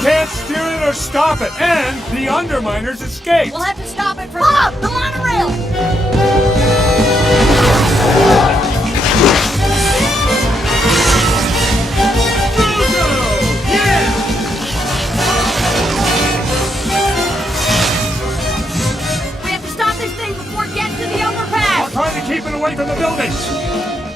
can't steer it or stop it, and the Underminers escape. We'll have to stop it for the monorail! We have to stop this thing before it gets to the overpass! I'm trying to keep it away from the buildings.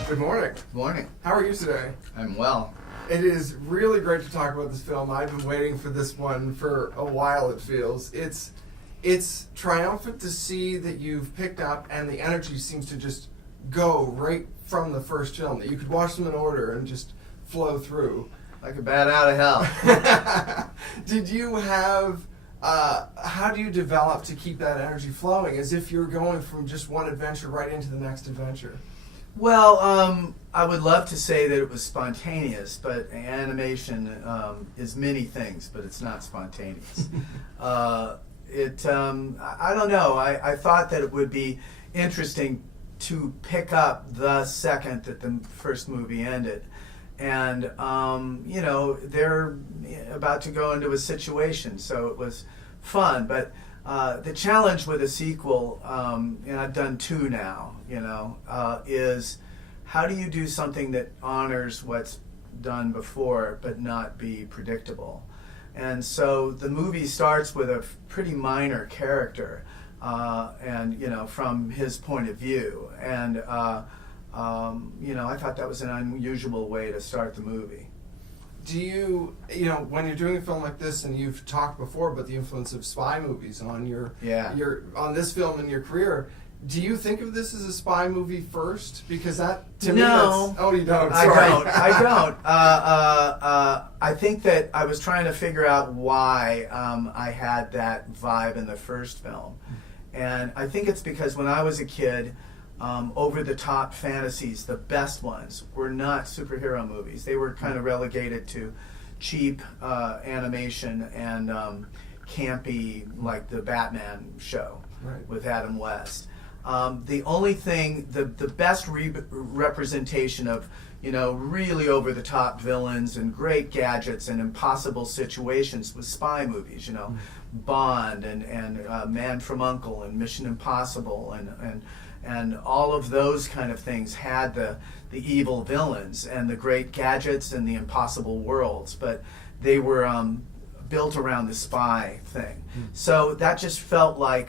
Good morning. Morning. How are you today? I'm well. It is really great to talk about this film. I've been waiting for this one for a while, it feels. It's triumphant to see that you've picked up, and the energy seems to just go right from the first film, that you could watch them in order and just flow through. Like a bat out of hell. Did you have, how do you develop to keep that energy flowing, as if you're going from just one adventure right into the next adventure? Well, I would love to say that it was spontaneous, but animation is many things, but it's not spontaneous. I don't know. I thought that it would be interesting to pick up the second that the first movie ended. And, they're about to go into a situation, so it was fun. But the challenge with a sequel, and I've done two now, is how do you do something that honors what's done before but not be predictable? And so the movie starts with a pretty minor character, and from his point of view. And I thought that was an unusual way to start the movie. Do you, when you're doing a film like this, and you've talked before about the influence of spy movies on on this film and your career, do you think of this as a spy movie first? Because that, to me, that's... Oh, you don't? Sorry. I don't. I think that I was trying to figure out why I had that vibe in the first film. And I think it's because when I was a kid, over-the-top fantasies, the best ones, were not superhero movies. They were kind of relegated to cheap animation and campy, like the Batman show with Adam West. The only thing, the best representation of, really over-the-top villains and great gadgets and impossible situations was spy movies, Bond and Man from U.N.C.L.E. and Mission Impossible and all of those kind of things had the evil villains and the great gadgets and the impossible worlds, but they were built around the spy thing. So that just felt like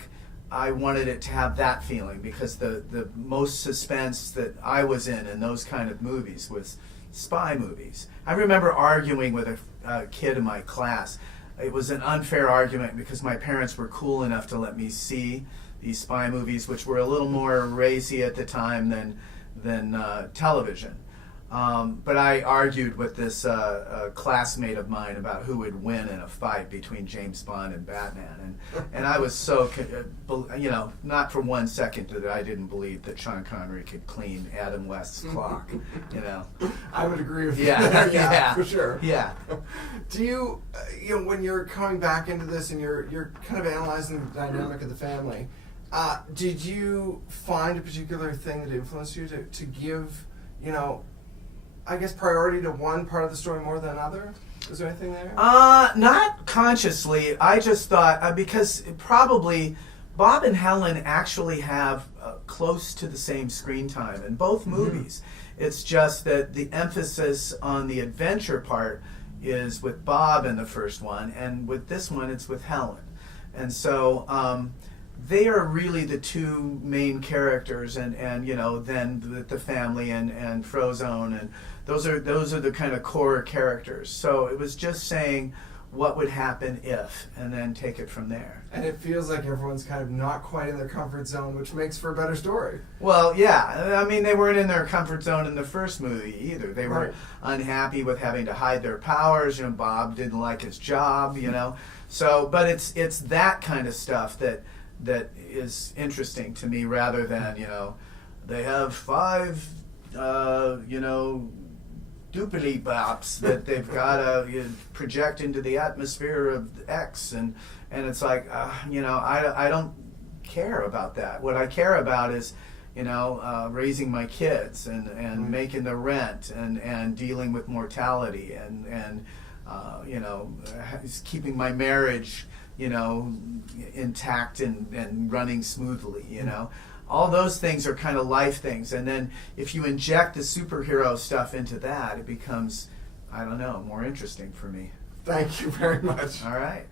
I wanted it to have that feeling, because the most suspense that I was in those kind of movies was spy movies. I remember arguing with a kid in my class. It was an unfair argument because my parents were cool enough to let me see these spy movies, which were a little more racy at the time than television. But I argued with this classmate of mine about who would win in a fight between James Bond and Batman, and I was so, not for 1 second that I didn't believe that Sean Connery could clean Adam West's clock. I would agree with you. Yeah, for sure. Yeah. Do you, when you're coming back into this and you're kind of analyzing the dynamic of the family, did you find a particular thing that influenced you to give, I guess, priority to one part of the story more than another? Is there anything there? Not consciously. I just thought, because probably Bob and Helen actually have close to the same screen time in both movies. It's just that the emphasis on the adventure part is with Bob in the first one, and with this one it's with Helen. And so they are really the two main characters, and then the family and Frozone, and those are the kind of core characters. So it was just saying what would happen if, and then take it from there. And it feels like everyone's kind of not quite in their comfort zone, which makes for a better story. Well, yeah. I mean, they weren't in their comfort zone in the first movie either. They were unhappy with having to hide their powers. Bob didn't like his job, So, but it's that kind of stuff that is interesting to me, rather than, they have 5, doopity bops that they've got to project into the atmosphere of X, and it's like, I don't care about that. What I care about is, raising my kids and making the rent and dealing with mortality and is keeping my marriage, intact and running smoothly, All those things are kind of life things. And then if you inject the superhero stuff into that, it becomes, I don't know, more interesting for me. Thank you very much. All right.